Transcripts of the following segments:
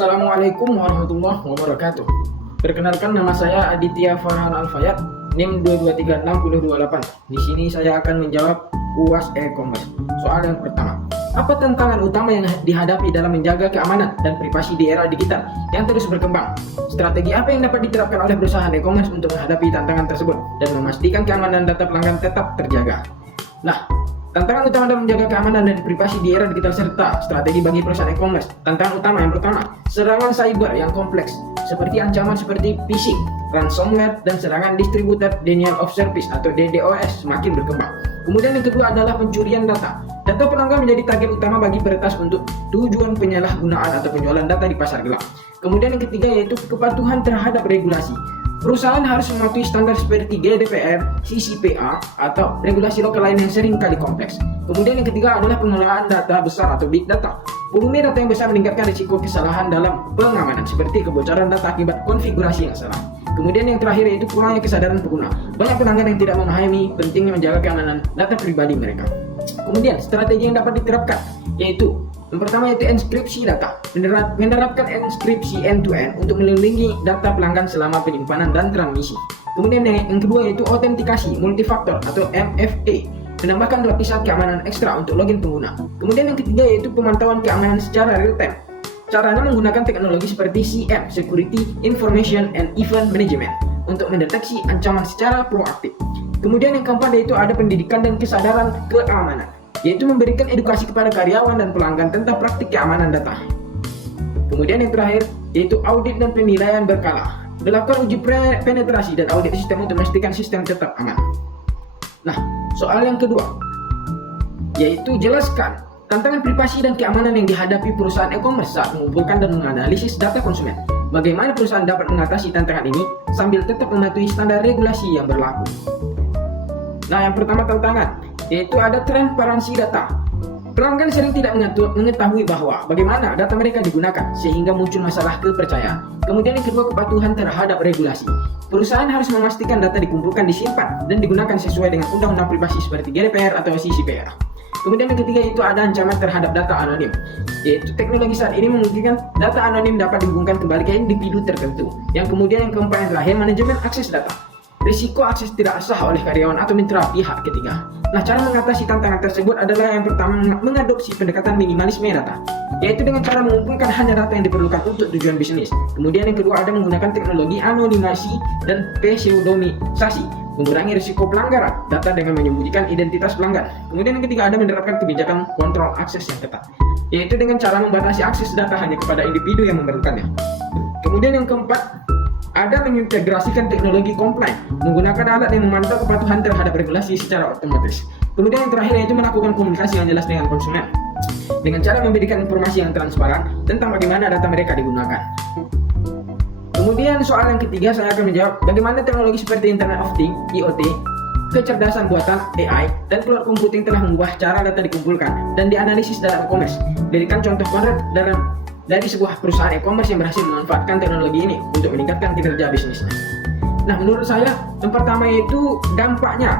Assalamualaikum warahmatullahi wabarakatuh. Perkenalkan, nama saya Aditya Farhan Alfayat, NIM 2236028. Di sini saya akan menjawab UAS e-commerce. Soal yang pertama, apa tantangan utama yang dihadapi dalam menjaga keamanan dan privasi di era digital yang terus berkembang? Strategi apa yang dapat diterapkan oleh perusahaan e-commerce untuk menghadapi tantangan tersebut dan memastikan keamanan data pelanggan tetap terjaga? Nah, tantangan utama dalam menjaga keamanan dan privasi di era digital serta strategi bagi perusahaan e-commerce. Tantangan utama yang pertama, serangan cyber yang kompleks seperti ancaman seperti phishing, ransomware, dan serangan distributed denial of service atau DDoS semakin berkembang. Kemudian yang kedua adalah pencurian data. Data pelanggan menjadi target utama bagi peretas untuk tujuan penyalahgunaan atau penjualan data di pasar gelap. Kemudian yang ketiga yaitu kepatuhan terhadap regulasi. Perusahaan harus mematuhi standar seperti GDPR, CCPA, atau regulasi lokal lain yang sering kali kompleks. Kemudian yang ketiga adalah pengelolaan data besar atau big data. Volume data yang besar meningkatkan risiko kesalahan dalam pengamanan seperti kebocoran data akibat konfigurasi yang salah. Kemudian yang terakhir yaitu kurangnya kesadaran pengguna. Banyak pelanggan yang tidak memahami pentingnya menjaga keamanan data pribadi mereka. Kemudian strategi yang dapat diterapkan yaitu yang pertama yaitu enskripsi data. Menerapkan enskripsi end-to-end untuk melindungi data pelanggan selama penyimpanan dan transmisi. Kemudian yang kedua yaitu autentikasi multifaktor atau MFA. Menambahkan lapisan keamanan ekstra untuk login pengguna. Kemudian yang ketiga yaitu pemantauan keamanan secara real time. Caranya menggunakan teknologi seperti CM, Security Information and Event Management, untuk mendeteksi ancaman secara proaktif. Kemudian yang keempat yaitu ada pendidikan dan kesadaran keamanan, yaitu memberikan edukasi kepada karyawan dan pelanggan tentang praktik keamanan data. Kemudian yang terakhir yaitu audit dan penilaian berkala. Melakukan uji penetrasi dan audit sistem untuk memastikan sistem tetap aman. Nah, soal yang kedua yaitu jelaskan tantangan privasi dan keamanan yang dihadapi perusahaan e-commerce saat mengumpulkan dan menganalisis data konsumen. Bagaimana perusahaan dapat mengatasi tantangan ini sambil tetap mematuhi standar regulasi yang berlaku? Nah, yang pertama tantangan yaitu ada transparansi data. Pelanggan sering tidak mengetahui bahwa bagaimana data mereka digunakan sehingga muncul masalah kepercayaan. Kemudian yang kedua, kepatuhan terhadap regulasi. Perusahaan harus memastikan data dikumpulkan, disimpan, dan digunakan sesuai dengan undang-undang privasi seperti GDPR atau CCPA. Kemudian yang ketiga itu ada ancaman terhadap data anonim, yaitu teknologi saat ini memungkinkan data anonim dapat dihubungkan kembali ke individu tertentu. Yang kemudian yang keempat yang terakhir, manajemen akses data. Risiko akses tidak sah oleh karyawan atau mitra pihak ketiga. Nah, cara mengatasi tantangan tersebut adalah yang pertama, mengadopsi pendekatan minimalisme data, yaitu dengan cara mengumpulkan hanya data yang diperlukan untuk tujuan bisnis. Kemudian yang kedua ada menggunakan teknologi anonimasi dan pseudomisasi, mengurangi risiko pelanggaran data dengan menyembunyikan identitas pelanggan. Kemudian yang ketiga ada menerapkan kebijakan kontrol akses yang ketat, yaitu dengan cara membatasi akses data hanya kepada individu yang memerlukannya. Kemudian yang keempat ada mengintegrasikan teknologi komplain, menggunakan alat yang memantau kepatuhan terhadap regulasi secara otomatis. Kemudian yang terakhir yaitu melakukan komunikasi yang jelas dengan konsumen, dengan cara memberikan informasi yang transparan tentang bagaimana data mereka digunakan. Kemudian soal yang ketiga saya akan menjawab bagaimana teknologi seperti Internet of Things, IoT, kecerdasan buatan, AI, dan cloud computing telah mengubah cara data dikumpulkan dan dianalisis dalam e-commerce. Berikan contoh konkret dari sebuah perusahaan e-commerce yang berhasil memanfaatkan teknologi ini untuk meningkatkan kinerja bisnisnya. Nah, menurut saya yang pertama yaitu dampaknya,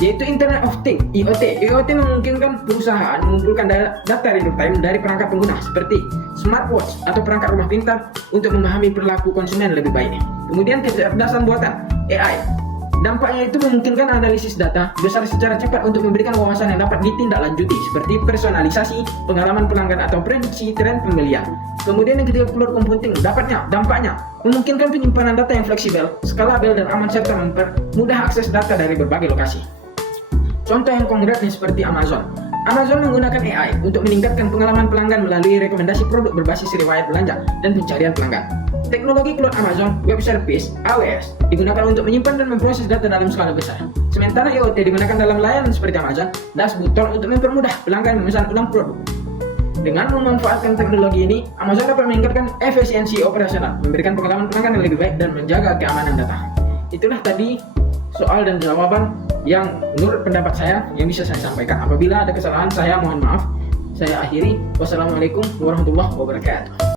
yaitu Internet of Things, IoT. IoT memungkinkan perusahaan mengumpulkan data real time dari perangkat pengguna seperti smartwatch atau perangkat rumah pintar untuk memahami perilaku konsumen lebih baik. Kemudian kecerdasan buatan, AI. Dampaknya itu memungkinkan analisis data besar secara cepat untuk memberikan wawasan yang dapat ditindaklanjuti seperti personalisasi, pengalaman pelanggan atau prediksi tren pembelian. Kemudian yang ketiga, cloud computing. Dampaknya memungkinkan penyimpanan data yang fleksibel, skalabel, dan aman serta mempermudah akses data dari berbagai lokasi. Contoh yang konkretnya seperti Amazon. Amazon menggunakan AI untuk meningkatkan pengalaman pelanggan melalui rekomendasi produk berbasis riwayat belanja dan pencarian pelanggan. Teknologi Cloud Amazon Web Service (AWS) digunakan untuk menyimpan dan memproses data dalam skala besar. Sementara IoT digunakan dalam layanan seperti Amazon Dashboard untuk mempermudah pelanggan memesan ulang produk. Dengan memanfaatkan teknologi ini, Amazon dapat meningkatkan efisiensi operasional, memberikan pengalaman pelanggan yang lebih baik, dan menjaga keamanan data. Itulah tadi soal dan jawaban yang menurut pendapat saya yang bisa saya sampaikan. Apabila ada kesalahan saya mohon maaf. Saya akhiri. Wassalamualaikum warahmatullahi wabarakatuh.